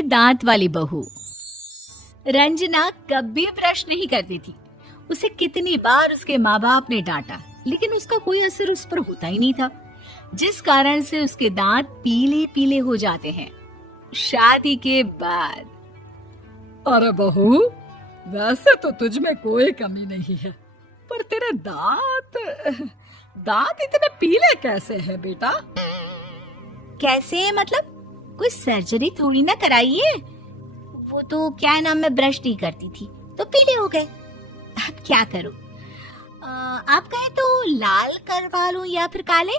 पीले दांत वाली बहू। रंजना कभी ब्रश नहीं करती थी। उसे कितनी बार उसके माँ बाप ने डांटा, लेकिन उसका कोई असर उस पर होता ही नहीं था, जिस कारण से उसके दांत पीले पीले हो जाते हैं। शादी के बाद। अरे बहू, वैसे तो तुझ में कोई कमी नहीं है, पर तेरे दांत इतने पीले कैसे हैं बेटा? कैसे मतलब? कोई सर्जरी थोड़ी ना कराइए। वो तो क्या नाम, मैं ब्रश नहीं करती थी तो पीले हो गए। अब क्या करूं? आप कहें तो लाल करवा लूं या फिर काले?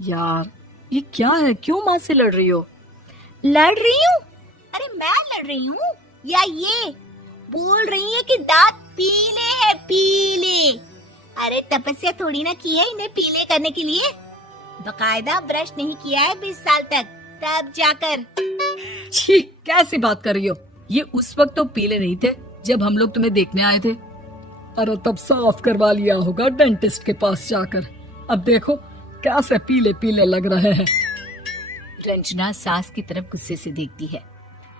यार ये क्या है, क्यों माँ से लड़ रही हो? लड़ रही हूँ? अरे मैं लड़ रही हूँ या ये बोल रही है कि दांत पीले हैं, पीले। अरे तपस्या थोड़ी ना की है इन्हें पीले करने के लिए। बकायदा ब्रश नहीं किया है 20 साल तक, तब जाकर। छी, कैसी बात कर रही हो? ये उस वक्त तो पीले नहीं थे जब हम लोग तुम्हें देखने आए थे। अरे तब साफ करवा लिया होगा डेंटिस्ट के पास जाकर। अब देखो कैसे पीले पीले लग रहे हैं। रंजना सास की तरफ गुस्से से देखती है।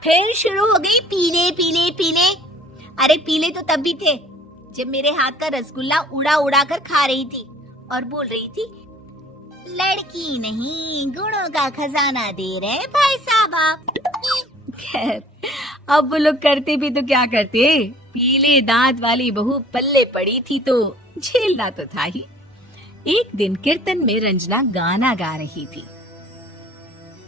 फिर शुरू हो गई पीले पीले पीले। अरे पीले तो तब भी थे जब मेरे हाथ का रसगुल्ला उड़ा उड़ा कर खा रही थी और बोल रही थी, लड़की नहीं गुणों का खजाना दे रहे भाई साहब आप। खैर, अब वो लोग करते भी तो क्या करते, पीले दांत वाली बहू पल्ले पड़ी थी तो झेलना तो था ही। एक दिन कीर्तन में रंजना गाना गा रही थी।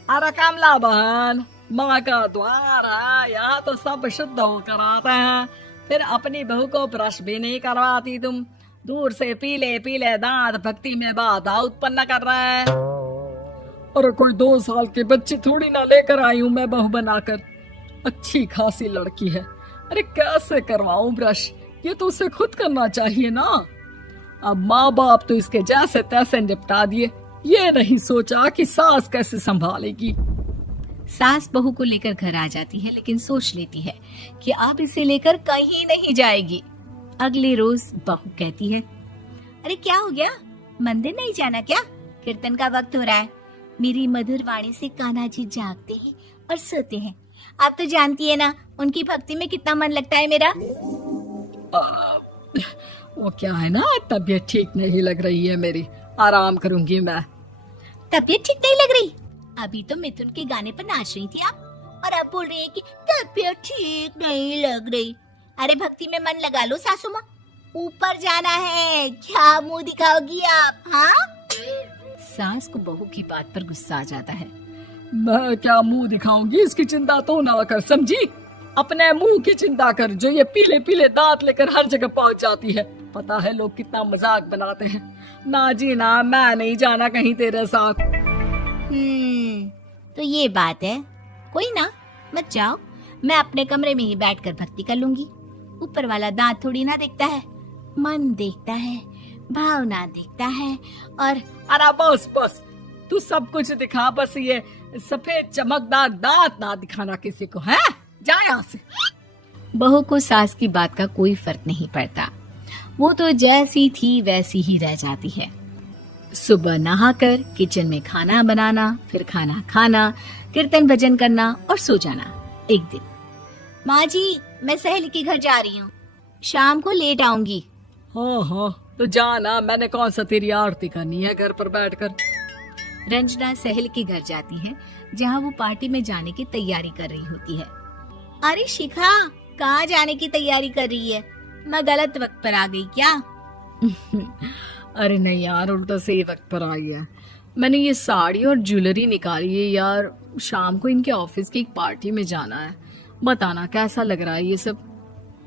अरे कमला बहन, माँ का द्वार है, यहाँ तो सब शुद्ध होकर आते हैं, फिर अपनी बहू को ब्रश भी नहीं करवाती तुम। दूर से पीले पीले दांत भक्ति में बाधा उत्पन्न कर रहे हैं। अरे कोई 2 साल के बच्चे थोड़ी ना लेकर आई हूँ मैं बहू बनाकर। अच्छी खासी लड़की है, अरे कैसे करवाऊं ब्रश? ये तो उसे खुद करना चाहिए ना। अब माँ बाप तो इसके जैसे तैसे निपटा दिए, ये नहीं सोचा कि सास कैसे संभालेगी। सास बहू को लेकर घर आ जाती है, लेकिन सोच लेती है कि अब इसे लेकर कहीं नहीं जाएगी। अगले रोज बहू कहती है, अरे क्या हो गया, मंदिर नहीं जाना क्या? कीर्तन का वक्त हो रहा है। मेरी मधुर वाणी से कान्हा जी जागते हैं और सोते हैं। आप तो जानती है ना उनकी भक्ति में कितना मन लगता है मेरा। वो क्या है ना, तबीयत ठीक नहीं लग रही है मेरी, आराम करूंगी मैं। तबीयत ठीक नहीं लग रही? अभी तो मिथुन के गाने पर नाच रही थी आप, और अब बोल रही है कि तबीयत ठीक नहीं लग रही। अरे भक्ति में मन लगा लो सासू माँ, ऊपर जाना है, क्या मुंह दिखाओगी आप? हाँ? सास को बहू की बात पर गुस्सा आ जाता है। मैं क्या मुंह दिखाऊंगी, इसकी चिंता तो ना कर, समझी? अपने मुंह की चिंता कर, जो ये पीले पीले दांत लेकर हर जगह पहुंच जाती है। पता है लोग कितना मजाक बनाते हैं। ना जी ना, मैं नहीं जाना कहीं तेरे साथ। तो ये बात है। कोई ना, मत जाओ, मैं अपने कमरे में ही बैठकर भक्ति कर लूंगी। ऊपर वाला दांत थोड़ी ना देखता है, मन देखता है, भावना देखता है। और अरे बस बस, तू सब कुछ दिखा, बस ये सफेद चमकदार दांत ना दिखाना किसी को, है? जा यहाँ से। बहू को सास की बात का कोई फर्क नहीं पड़ता, वो तो जैसी थी वैसी ही रह जाती है। सुबह नहाकर किचन में खाना बनाना, फिर खाना खाना, कीर्तन भजन करना और सो जाना। एक दिन, माँ जी मैं सहेली के घर जा रही हूँ, शाम को लेट आऊंगी। हाँ हाँ तो जाना, मैंने कौन सा तेरी आरती करनी है घर पर बैठकर। रंजना सहेली के घर जाती है, जहाँ वो पार्टी में जाने की तैयारी कर रही होती है। अरे शिखा, कहाँ जाने की तैयारी कर रही है? मैं गलत वक्त पर आ गई क्या? अरे नहीं यार, उल्टा सही वक्त पर आ गया। मैंने ये साड़ी और ज्वेलरी निकाली है यार, शाम को इनके ऑफिस की एक पार्टी में जाना है। बताना कैसा लग रहा है ये सब?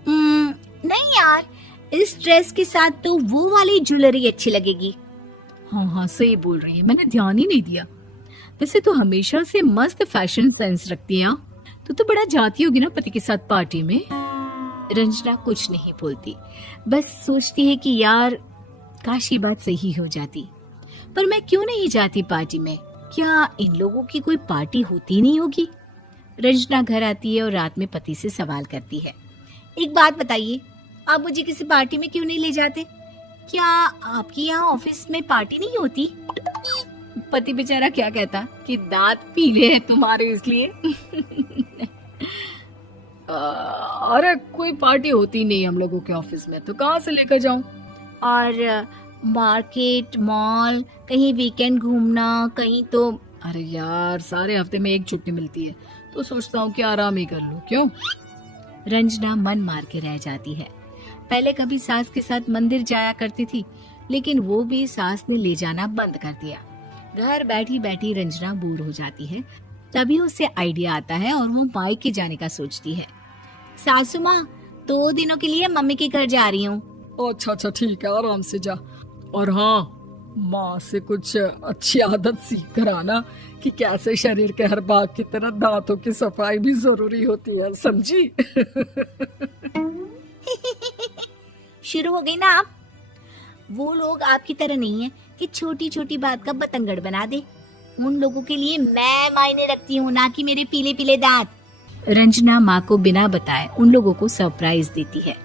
नहीं यार, इस ड्रेस के साथ तो वो वाली ज्वेलरी अच्छी लगेगी। हाँ हाँ सही बोल रही है, मैंने ध्यान ही नहीं दिया। वैसे तो हमेशा से मस्त फैशन सेंस रखती है। तो बड़ा जाती होगी ना पति के साथ पार्टी में। रंजना कुछ नहीं बोलती, बस सोचती है कि यार काश ये बात सही हो जाती, पर मैं क्यों नहीं जाती पार्टी में? क्या इन लोगों की कोई पार्टी होती नहीं होगी? रंजना घर आती है और रात में पति से सवाल करती है, एक बात बताइए, आप मुझे किसी पार्टी में क्यों नहीं ले जाते? क्या आपके यहाँ ऑफिस में पार्टी नहीं होती? पति बेचारा क्या कहता कि दांत पीले हैं तुम्हारे इसलिए। अरे कोई पार्टी होती नहीं हम लोगों के ऑफिस में, तो कहाँ से लेकर जाऊं? और मार्केट, मॉल, कहीं वीकेंड घूमना, कहीं तो। अरे यार, सारे हफ्ते में एक छुट्टी मिलती है, तो सोचता हूँ कि आराम ही कर लूं। क्यों? रंजना मन मार के रह जाती है। पहले कभी सास के साथ मंदिर जाया करती थी, लेकिन वो भी सास ने ले जाना बंद कर दिया। घर बैठी बैठी रंजना बोर हो जाती है। तभी उसे आइडिया आता है और वो मायके जाने का सोचती है। सासू माँ, 2 दिनों के लिए मम्मी के घर जा रही हूँ। अच्छा अच्छा, ठीक है, आराम से जा। और हाँ, माँ से कुछ अच्छी आदत सीख कर आना कि कैसे शरीर के हर भाग की तरह दांतों की सफाई भी जरूरी होती है, समझी? शुरू हो गई ना आप। वो लोग आपकी तरह नहीं है कि छोटी छोटी बात का बतंगड़ बना दे। उन लोगों के लिए मैं मायने रखती हूँ, ना कि मेरे पीले पीले दांत। रंजना माँ को बिना बताए उन लोगों को सरप्राइज देती है,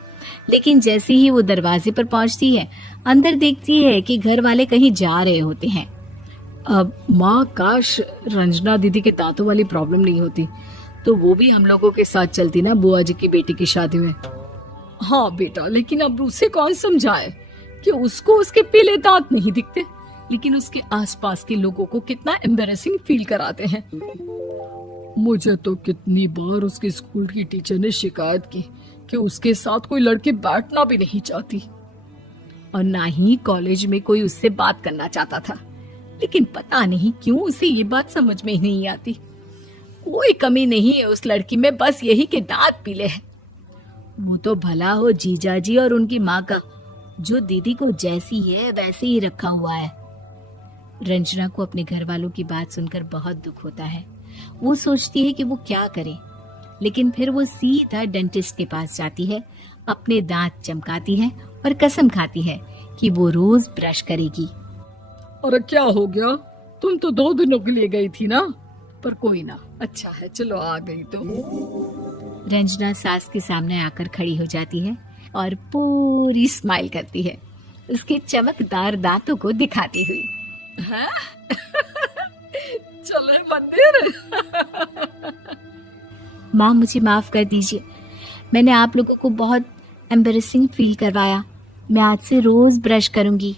लेकिन जैसे ही वो दरवाजे पर पहुंचती है, अंदर देखती है कि घर वाले कहीं जा रहे होते हैं। अब माँ, काश रंजना दीदी के दांतों वाली प्रॉब्लम नहीं होती, तो वो भी हम लोगों के साथ चलती ना बुआ जी की बेटी की शादी में। हाँ बेटा, लेकिन अब उसे कौन समझाए कि उसको उसके पीले दांत नहीं दिखते, लेकिन उसके आसपास के लोगों को कितना एम्बैरेसिंग फील कराते हैं। मुझे तो कितनी बार उसके स्कूल की टीचर ने शिकायत की कि उसके साथ कोई लड़की बैठना भी नहीं चाहती, और ना ही कॉलेज में कोई उससे बात करना चाहता था। लेकिन पता नहीं क्यों उसे ये बात समझ में ही नहीं आती। कोई कमी नहीं है उस लड़की में, बस यही कि दांत पीले हैं। वो तो भला हो जीजा जी और उनकी माँ का, जो दीदी को जैसी है वैसे ही रखा हुआ है। रंजना को अपने घर वालों की बात सुनकर बहुत दुख होता है। वो सोचती है कि वो क्या करे, लेकिन फिर वो सीधा डेंटिस्ट के पास जाती है, अपने दांत चमकाती है और कसम खाती है कि वो रोज ब्रश करेगी। अरे क्या हो गया? तुम तो 2 दिनों के लिए गई थी ना, पर कोई ना, अच्छा है, चलो आ गई तो। रंजना सास के सामने आकर खड़ी हो जाती है और पूरी स्माइल करती है, उसके चमकदार दांतों को दिखाती हुई। हैं? चले मंदिर? माँ, मुझे माफ कर दीजिए, मैंने आप लोगों को बहुत एम्बैरेसिंग फील करवाया। मैं आज से रोज ब्रश करूंगी।